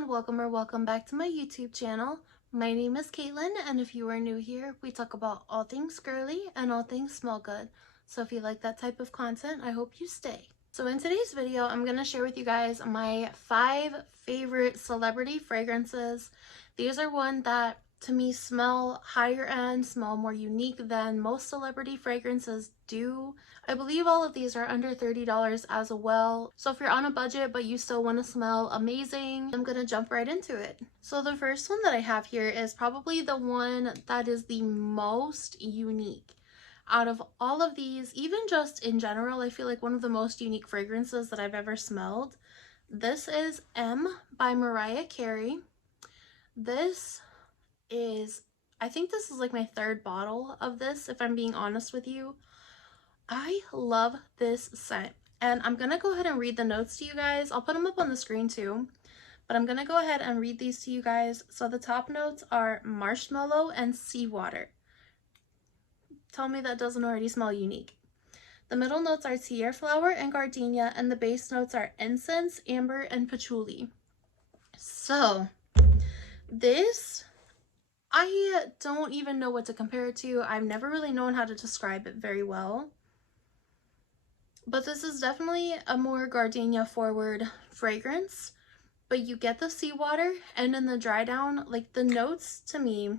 everyone, welcome back to my YouTube channel. My name is Caitlin, and if you are new here, we talk about all things girly and all things smell good. So if you like that type of content, I hope you stay. So in today's video, I'm going to share with you guys my 5 favorite celebrity fragrances. These are one that to me smell higher end, smell more unique than most celebrity fragrances do. I believe all of these are under $30 as well. So if you're on a budget but you still want to smell amazing, I'm gonna jump right into it. So the first one that I have here is probably the one that is the most unique. Out of all of these, even just in general, I feel like one of the most unique fragrances that I've ever smelled. This is M by Mariah Carey. I think this is like my 3rd bottle of this, if I'm being honest with you. I love this scent, and I'm gonna go ahead and read the notes to you guys. I'll put them up on the screen too, but I'm gonna go ahead and read these to you guys. So the top notes are marshmallow and seawater. Tell me that doesn't already smell unique. The middle notes are tiare flower and gardenia, and the base notes are incense, amber, and patchouli. So this, I don't even know what to compare it to. I've never really known how to describe it very well. But this is definitely a more gardenia forward fragrance. But you get the seawater, and in the dry down, like the notes to me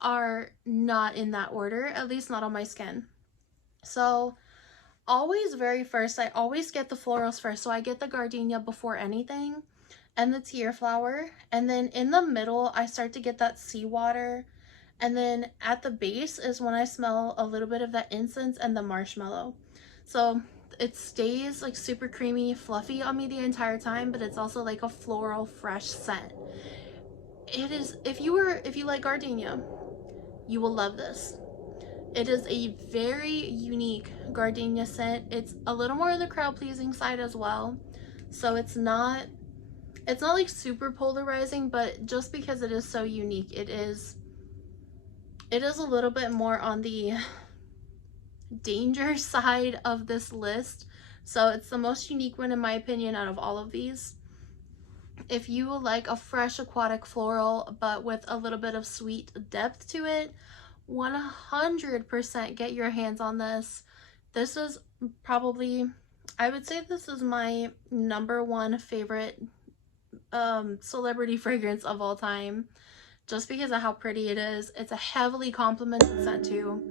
are not in that order, at least not on my skin. So always very first, I always get the florals first. So I get the gardenia before anything, and the tiare flower, and then in the middle I start to get that seawater, and then at the base is when I smell a little bit of that incense and the marshmallow. So it stays like super creamy, fluffy on me the entire time, but it's also like a floral fresh scent. It is, if you like gardenia, you will love this. It is a very unique gardenia scent. It's a little more on the crowd pleasing side as well. So it's not like super polarizing, but just because it is so unique, it is a little bit more on the danger side of this list. So it's the most unique one in my opinion out of all of these. If you like a fresh aquatic floral but with a little bit of sweet depth to it, 100% get your hands on this. This is probably, I would say this is my #1 favorite celebrity fragrance of all time, just because of how pretty it is. It's a heavily complimented scent too.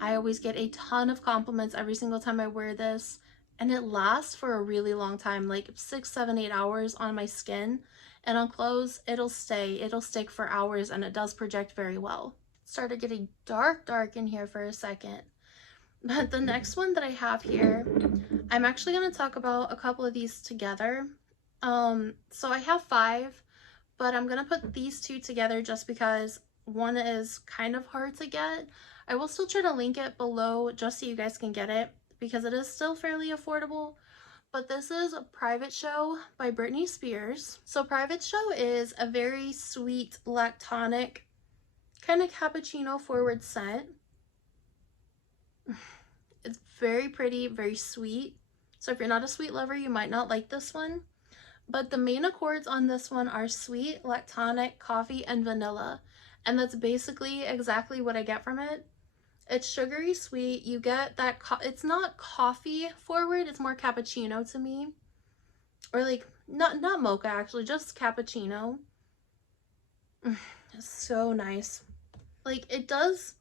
I always get a ton of compliments every single time I wear this, and it lasts for a really long time, like 6, 7, 8 hours on my skin, and on clothes it'll stick for hours, and it does project very well. It started getting dark in here for a second. But the next one that I have here, I'm actually going to talk about a couple of these together. So I have 5, but I'm gonna put these 2 together just because one is kind of hard to get. I will still try to link it below just so you guys can get it, because it is still fairly affordable. But this is Private Show by Britney Spears. So Private Show is a very sweet, lactonic, kind of cappuccino forward scent. It's very pretty, very sweet. So if you're not a sweet lover, you might not like this one. But the main accords on this one are sweet, lactonic, coffee, and vanilla. And that's basically exactly what I get from it. It's sugary sweet. You get that, it's not coffee forward, it's more cappuccino to me. Or like, not mocha actually, just cappuccino. It's so nice. Like, it does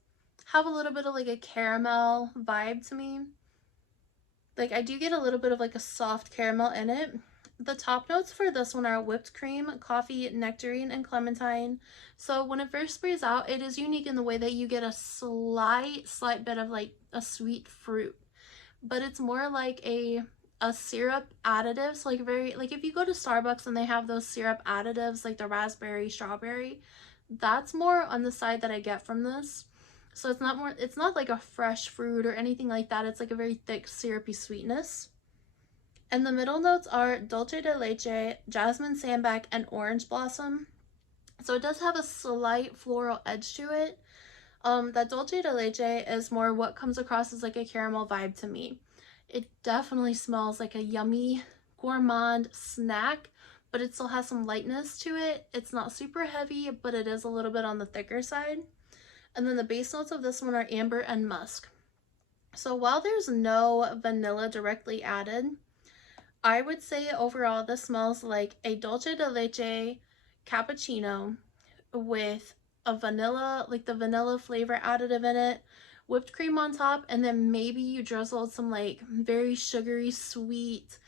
have a little bit of like a caramel vibe to me. Like, I do get a little bit of like a soft caramel in it. The top notes for this one are whipped cream, coffee, nectarine, and clementine. So when it first sprays out, it is unique in the way that you get a slight bit of like a sweet fruit, but it's more like a syrup additive. So like if you go to Starbucks and they have those syrup additives like the raspberry, strawberry, that's more on the side that I get from this. So it's not like a fresh fruit or anything like that. It's like a very thick syrupy sweetness. And the middle notes are dulce de leche, jasmine sambac, and orange blossom. So it does have a slight floral edge to it. That dulce de leche is more what comes across as like a caramel vibe to me. It definitely smells like a yummy, gourmand snack, but it still has some lightness to it. It's not super heavy, but it is a little bit on the thicker side. And then the base notes of this one are amber and musk. So while there's no vanilla directly added, I would say overall this smells like a dulce de leche cappuccino with a vanilla, like the vanilla flavor additive in it, whipped cream on top, and then maybe you drizzled some like very sugary sweet,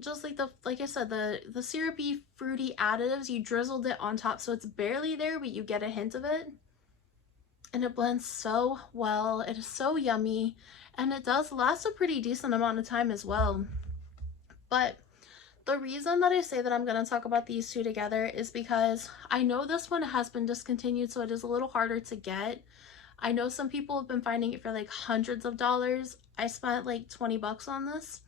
just like like I said, the syrupy fruity additives, you drizzled it on top so it's barely there, but you get a hint of it. And it blends so well. It is so yummy, and it does last a pretty decent amount of time as well. But the reason that I say that I'm going to talk about these two together is because I know this one has been discontinued, so it is a little harder to get. I know some people have been finding it for like hundreds of dollars. I spent like 20 bucks on this.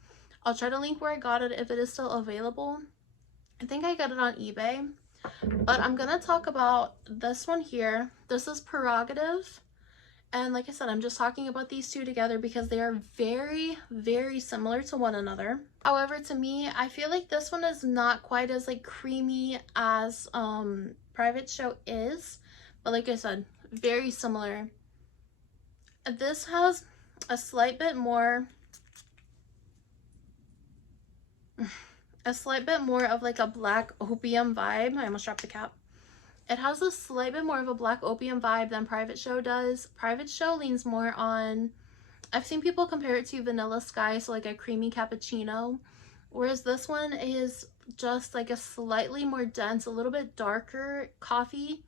I'll try to link where I got it if it is still available. I think I got it on eBay. But I'm going to talk about this one here. This is Prerogative. And like I said, I'm just talking about these two together because they are very, very similar to one another. However, to me, I feel like this one is not quite as like creamy as Private Show is. But like I said, very similar. This has a slight bit more of like a black opium vibe. I almost dropped the cap. It has a slight bit more of a black opium vibe than Private Show does. Private Show leans more on, I've seen people compare it to Vanilla Sky, so like a creamy cappuccino, whereas this one is just like a slightly more dense, a little bit darker coffee.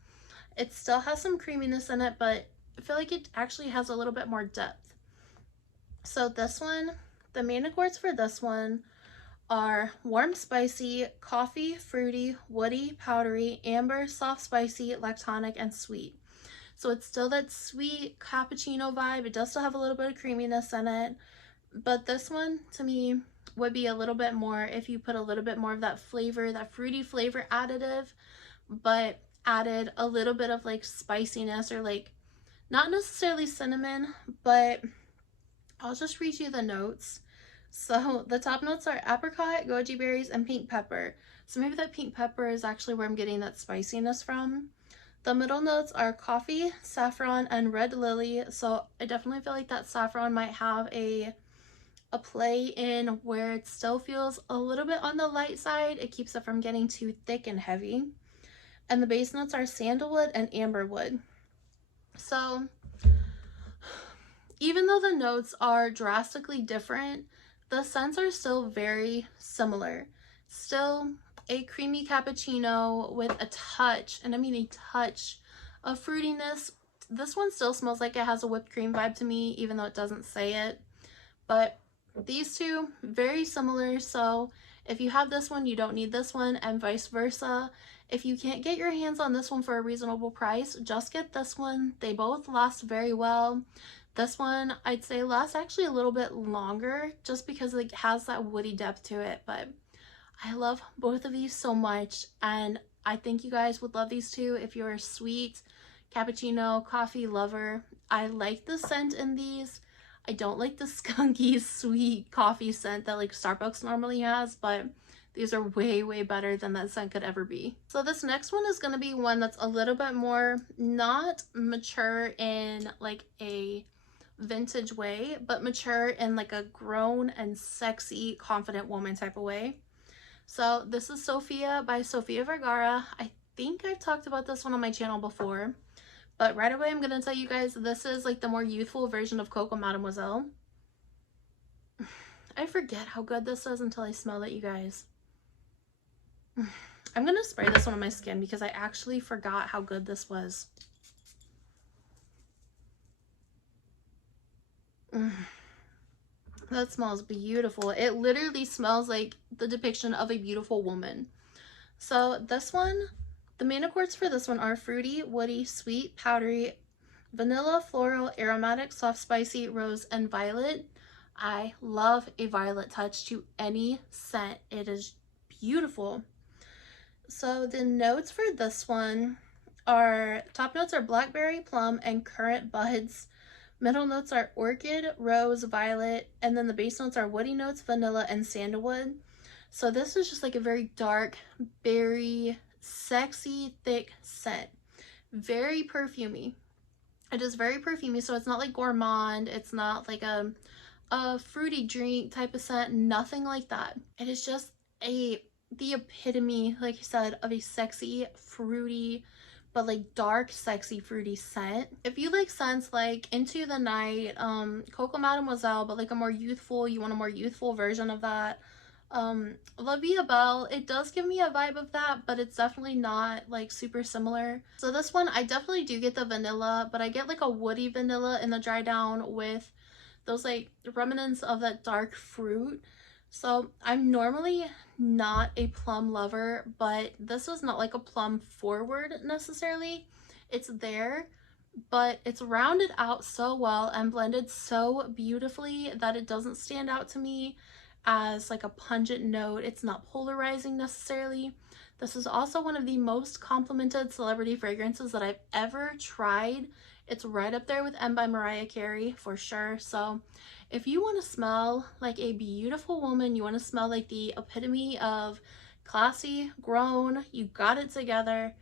It still has some creaminess in it, but I feel like it actually has a little bit more depth. So this one, the main accords for this one are warm, spicy, coffee, fruity, woody, powdery, amber, soft, spicy, lactonic, and sweet. So it's still that sweet cappuccino vibe. It does still have a little bit of creaminess in it, but this one to me would be a little bit more if you put a little bit more of that flavor, that fruity flavor additive, but added a little bit of like spiciness, or like not necessarily cinnamon, but I'll just read you the notes. So the top notes are apricot, goji berries, and pink pepper. So maybe that pink pepper is actually where I'm getting that spiciness from. The middle notes are coffee, saffron, and red lily. So I definitely feel like that saffron might have a play in where it still feels a little bit on the light side. It keeps it from getting too thick and heavy. And the base notes are sandalwood and amberwood. So even though the notes are drastically different, the scents are still very similar. Still a creamy cappuccino with a touch, and I mean a touch, of fruitiness. This one still smells like it has a whipped cream vibe to me, even though it doesn't say it. But these two, very similar. So if you have this one, you don't need this one, and vice versa. If you can't get your hands on this one for a reasonable price, just get this one. They both last very well. This one, I'd say, lasts actually a little bit longer just because it has that woody depth to it. But I love both of these so much, and I think you guys would love these too if you're a sweet cappuccino coffee lover. I like the scent in these. I don't like the skunky sweet coffee scent that like Starbucks normally has, but these are way, way better than that scent could ever be. So this next one is going to be one that's a little bit more not mature in like a vintage way, but mature in like a grown and sexy confident woman type of way. So this is Sofia by Sofia Vergara. I think I've talked about this one on my channel before, but right away I'm gonna tell you guys this is like the more youthful version of Coco Mademoiselle. I forget how good this is until I smell it, you guys. I'm gonna spray this one on my skin because I actually forgot how good this was. That smells beautiful. It literally smells like the depiction of a beautiful woman. So this one, the main accords for this one are fruity, woody, sweet, powdery, vanilla, floral, aromatic, soft, spicy, rose, and violet. I love a violet touch to any scent. It is beautiful. So the notes for this one are, top notes are blackberry, plum, and currant buds. Middle notes are orchid, rose, violet, and then the base notes are woody notes, vanilla, and sandalwood. So this is just like a very dark, berry, sexy, thick scent. Very perfumey. It is very perfumey, so it's not like gourmand. It's not like a fruity drink type of scent. Nothing like that. It is just the epitome, like you said, of a sexy, fruity, but like dark, sexy, fruity scent. If you like scents like Into the Night, Coco Mademoiselle, but like a more youthful, you want a more youthful version of that. La Vie Belle, it does give me a vibe of that, but it's definitely not like super similar. So this one, I definitely do get the vanilla, but I get like a woody vanilla in the dry down with those like remnants of that dark fruit. So I'm normally not a plum lover, but this was not like a plum forward necessarily. It's there, but it's rounded out so well and blended so beautifully that it doesn't stand out to me as like a pungent note. It's not polarizing necessarily. This is also one of the most complimented celebrity fragrances that I've ever tried. It's right up there with M by Mariah Carey for sure. So if you want to smell like a beautiful woman, you want to smell like the epitome of classy, grown, you got it together,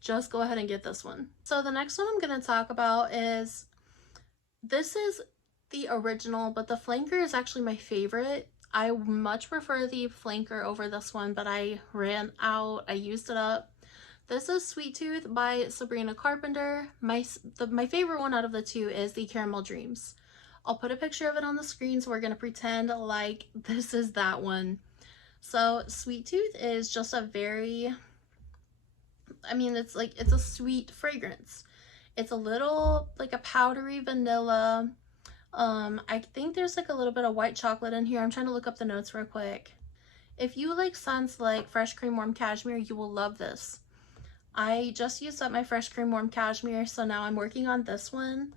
just go ahead and get this one. So the next one I'm going to talk about is, this is the original, but the flanker is actually my favorite. I much prefer the flanker over this one, but I ran out. I used it up. This is Sweet Tooth by Sabrina Carpenter. My favorite one out of the two is the Caramel Dreams. I'll put a picture of it on the screen, so we're going to pretend like this is that one. So Sweet Tooth is just a very, I mean, it's a sweet fragrance. It's a little like a powdery vanilla. I think there's like a little bit of white chocolate in here. I'm trying to look up the notes real quick. If you like scents like Fresh Cream Warm Cashmere, you will love this. I just used up my Fresh Cream Warm Cashmere, so now I'm working on this one.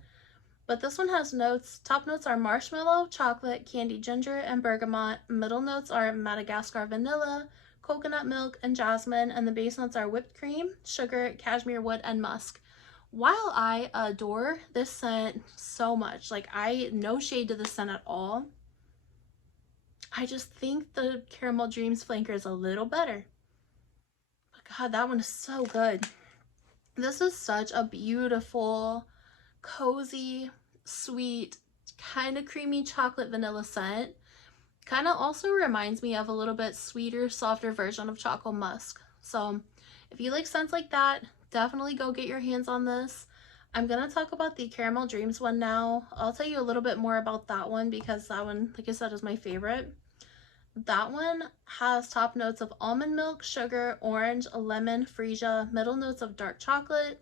But this one has notes. Top notes are marshmallow, chocolate, candy ginger, and bergamot. Middle notes are Madagascar vanilla, coconut milk, and jasmine. And the base notes are whipped cream, sugar, cashmere wood, and musk. While I adore this scent so much, like no shade to this scent at all, I just think the Caramel Dreams flanker is a little better. God, that one is so good. This is such a beautiful, cozy, sweet, kind of creamy chocolate vanilla scent. Kind of also reminds me of a little bit sweeter, softer version of Choco Musk. So if you like scents like that, definitely go get your hands on this. I'm going to talk about the Caramel Dreams one now. I'll tell you a little bit more about that one because that one, like I said, is my favorite. That one has top notes of almond milk, sugar, orange, lemon, freesia, middle notes of dark chocolate,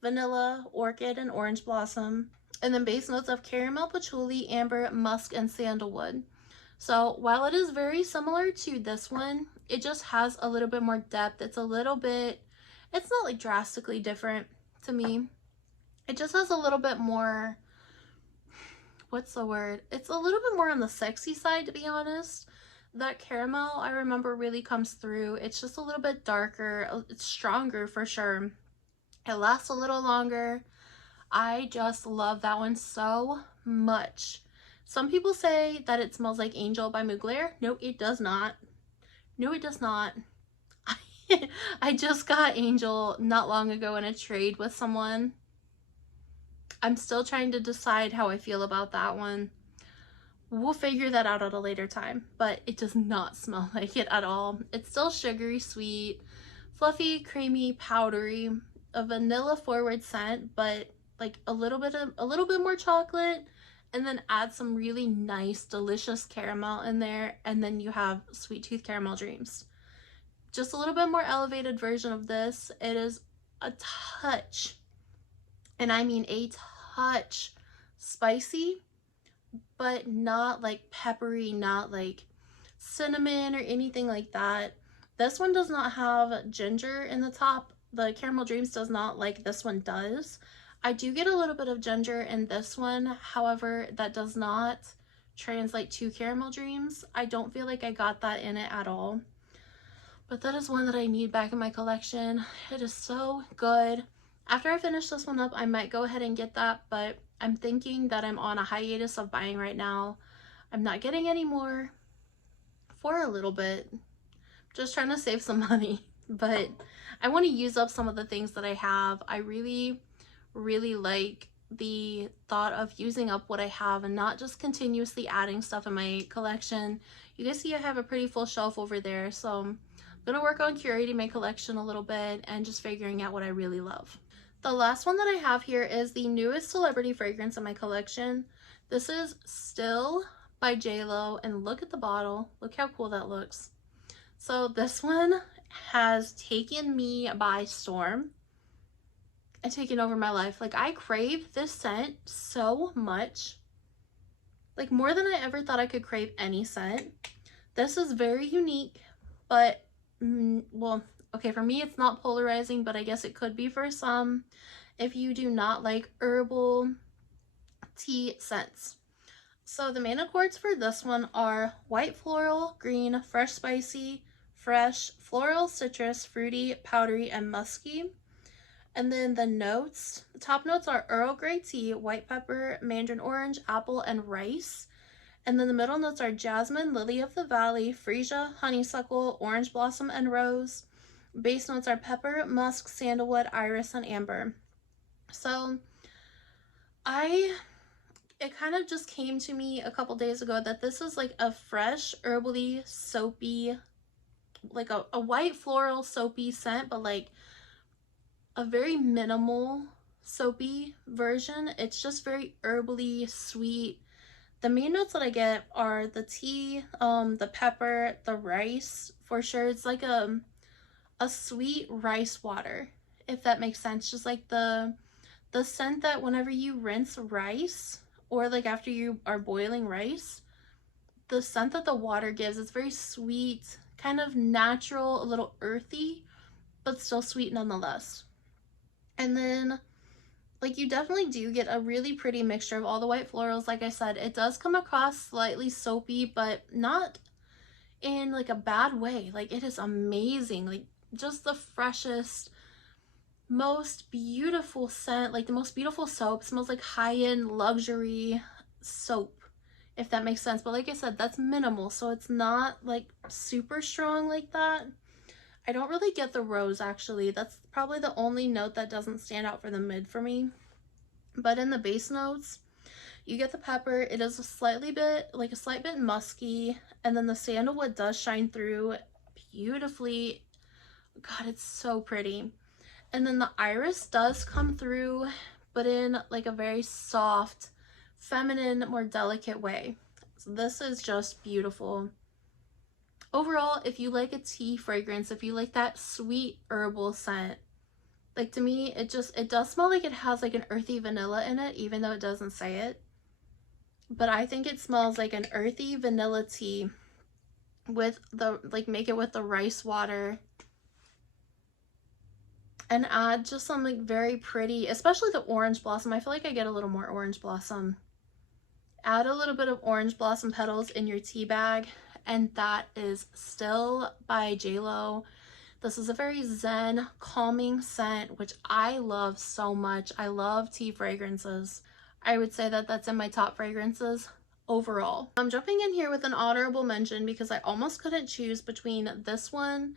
vanilla, orchid, and orange blossom, and then base notes of caramel, patchouli, amber, musk, and sandalwood. So while it is very similar to this one, it just has a little bit more depth. It's not like drastically different to me. It just has a little bit more, what's the word? It's a little bit more on the sexy side, to be honest. That caramel, I remember, really comes through. It's just a little bit darker. It's stronger for sure. It lasts a little longer. I just love that one so much. Some people say that it smells like Angel by Mugler. No, it does not. No, it does not. I just got Angel not long ago in a trade with someone. I'm still trying to decide how I feel about that one. We'll figure that out at a later time, but it does not smell like it at all. It's still sugary sweet, fluffy, creamy, powdery, a vanilla forward scent, but like a little bit more chocolate, and then add some really nice, delicious caramel in there, and then you have Sweet Tooth Caramel Dreams. Just a little bit more elevated version of this. It is a touch, and I mean a touch, spicy, but not like peppery, not like cinnamon or anything like that. This one does not have ginger in the top. The Caramel Dreams does not, like this one does. I do get a little bit of ginger in this one. However, that does not translate to Caramel Dreams. I don't feel like I got that in it at all. But that is one that I need back in my collection. It is so good. After I finish this one up, I might go ahead and get that, but I'm thinking that I'm on a hiatus of buying right now. I'm not getting any more for a little bit. Just trying to save some money. But I want to use up some of the things that I have. I really, really like the thought of using up what I have and not just continuously adding stuff in my collection. You guys see I have a pretty full shelf over there, so I'm gonna work on curating my collection a little bit and just figuring out what I really love. The last one that I have here is the newest celebrity fragrance in my collection. This is Still by JLo, and look at the bottle. Look how cool that looks. So this one has taken me by storm and taken over my life. Like, I crave this scent so much. Like, more than I ever thought I could crave any scent. This is very unique, but, well, okay, for me it's not polarizing, but I guess it could be for some if you do not like herbal tea scents. So the main accords for this one are white floral, green, fresh spicy, fresh, floral, citrus, fruity, powdery, and musky. And then the notes, the top notes are Earl Grey tea, white pepper, mandarin orange, apple, and rice. And then the middle notes are jasmine, lily of the valley, freesia, honeysuckle, orange blossom, and rose. Base notes are pepper, musk, sandalwood, iris, and amber. So it kind of just came to me a couple days ago that this is like a fresh, herbally, soapy, like a white floral soapy scent, but like a very minimal soapy version. It's just very herbally sweet. The main notes that I get are the tea, the pepper, the rice for sure. It's like a sweet rice water, if that makes sense. Just like the scent that whenever you rinse rice, or like after you are boiling rice, the scent that the water gives is very sweet, kind of natural, a little earthy, but still sweet nonetheless. And then, like, you definitely do get a really pretty mixture of all the white florals. Like I said, it does come across slightly soapy, but not in like a bad way. Like, it is amazing. Like, just the freshest, most beautiful scent, like the most beautiful soap. It smells like high-end luxury soap, if that makes sense. But like I said, that's minimal, so it's not like super strong like that. I don't really get the rose, actually. That's probably the only note that doesn't stand out for the mid for me. But in the base notes, you get the pepper. It is a slight bit musky, and then the sandalwood does shine through beautifully. God, it's so pretty. And then the iris does come through, but in like a very soft, feminine, more delicate way. So this is just beautiful. Overall, if you like a tea fragrance, if you like that sweet herbal scent, like, to me, it does smell like it has like an earthy vanilla in it, even though it doesn't say it. But I think it smells like an earthy vanilla tea with the, like, make it with the rice water and add just some like very pretty, especially the orange blossom. I feel like I get a little more orange blossom. Add a little bit of orange blossom petals in your tea bag, and that is Still by JLo. This is a very zen, calming scent, which I love so much. I love tea fragrances. I would say that that's in my top fragrances overall. I'm jumping in here with an honorable mention because I almost couldn't choose between this one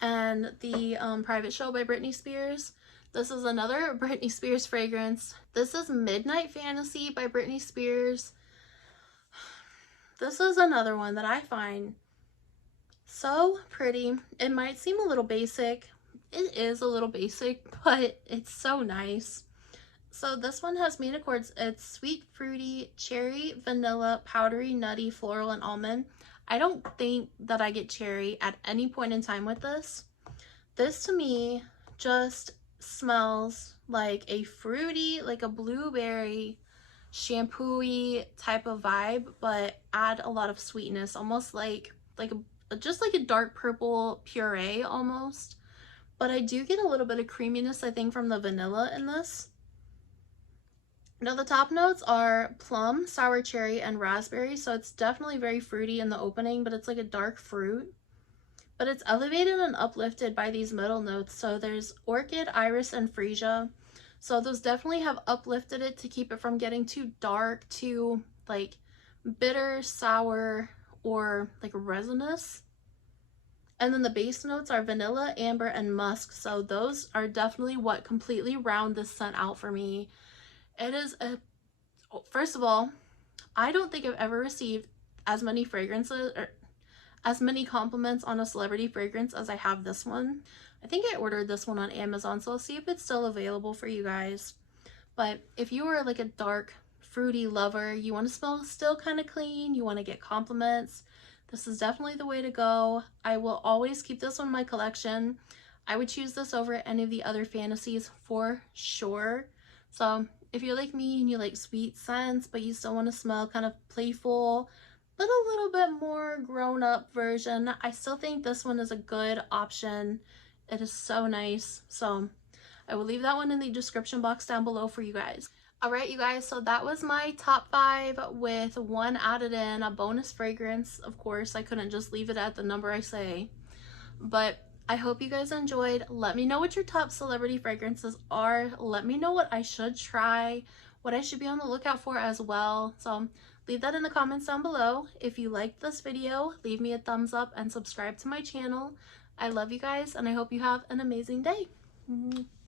and the Private Show by Britney Spears. This is another Britney Spears fragrance. This is Midnight Fantasy by Britney Spears. This is another one that I find so pretty. It might seem a little basic. It is a little basic, but it's so nice. So this one has main accords. It's sweet, fruity, cherry, vanilla, powdery, nutty, floral, and almond. I don't think that I get cherry at any point in time with this. This to me just smells like a fruity, like a blueberry, shampoo-y type of vibe, but add a lot of sweetness, almost like just like a dark purple puree almost. But I do get a little bit of creaminess, I think, from the vanilla in this. Now the top notes are plum, sour cherry, and raspberry, so it's definitely very fruity in the opening, but it's like a dark fruit. But it's elevated and uplifted by these middle notes. So there's orchid, iris, and freesia. So those definitely have uplifted it to keep it from getting too dark, too like bitter, sour, or like resinous. And then the base notes are vanilla, amber, and musk. So those are definitely what completely round this scent out for me. It is a, first of all, I don't think I've ever received as many fragrances or as many compliments on a celebrity fragrance as I have this one. I think I ordered this one on Amazon, so I'll see if it's still available for you guys. But if you are like a dark, fruity lover, you want to smell still kind of clean, you want to get compliments, this is definitely the way to go. I will always keep this one in my collection. I would choose this over any of the other fantasies for sure. So if you're like me and you like sweet scents, but you still want to smell kind of playful, but a little bit more grown-up version, I still think this one is a good option. It is so nice. So I will leave that one in the description box down below for you guys. Alright, you guys, so that was my top 5 with 1 added in, a bonus fragrance. Of course, I couldn't just leave it at the number I say. But I hope you guys enjoyed. Let me know what your top celebrity fragrances are. Let me know what I should try, what I should be on the lookout for as well. So leave that in the comments down below. If you liked this video, leave me a thumbs up and subscribe to my channel. I love you guys, and I hope you have an amazing day.